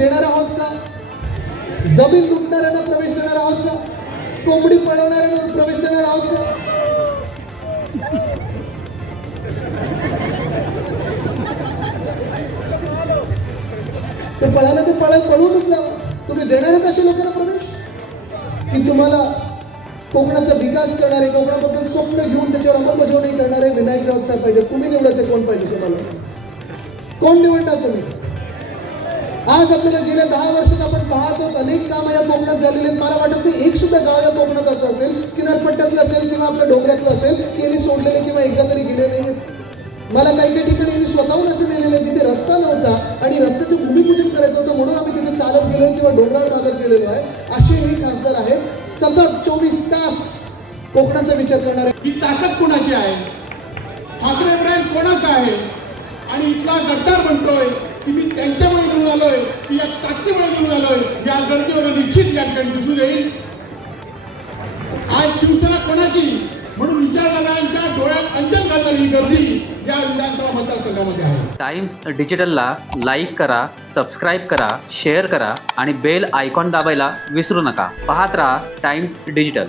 देणार आहोत का? जमीन लुटणाऱ्यांना प्रवेश देणार आहोत का? कोंबडी पळवणाऱ्यांना प्रवेश देणार आहोत का? ते पळायला ते पळूनच जावं. तुम्ही देणार आहेत अशा लोकांना प्रवेश? की तुम्हाला कोकणाचा विकास करणारे, कोकणाबद्दल स्वप्न घेऊन त्याच्यावर अंमलबजावणी करणारे विनायक राऊत साहेब पाहिजे. तुम्ही निवडायचे कोण पाहिजे? तुम्हाला कोण निवडणार तुम्ही? आज आपल्याला गेल्या 10 वर्षात आपण पाहतो अनेक कामं या कोकणात झालेले आहेत. मला वाटत नाही एक सुद्धा गाव या कोकणात असं असेल, किनारपट्ट्यातलं असेल किंवा आपल्या डोंगरातलं असेल की यांनी सोडलेले किंवा एकदा तरी गेले नाही. मला काही काही ठिकाणी यांनी स्वतःहून असं नेलेलं आहे जिथे रस्ता नव्हता आणि रस्त्याचं भूमिपूजन करायचं होतं म्हणून आम्ही तिथे चालत गेलो किंवा डोंगरावर मागत गेलेलो आहे. असे हे खासदार आहेत सतत 24 तास कोकणाचा विचार करणारे. ही ताकद कोणाची आहे? ठाकरे ब्रँड कोणाचा आहे? आणि इथला गद्दार म्हणतोय की मी त्यांच्यामुळे निवडून आलोय, की या ताकदीमुळे निवडून आलोय. या गर्दीवर निश्चित या ठिकाणी दिसून येईल. आज शिवसेना कोणाची म्हणून विचारणाऱ्यांच्या डोळ्यात अंजन घालणारी ही गर्दी या विधानसभा मतदारसंघामध्ये आहे. टाइम्स डिजिटलला लाईक करा, सबस्क्राईब करा, शेअर करा आणि बेल आयकॉन दाबायला विसरू नका. पाहत रहा टाइम्स डिजिटल.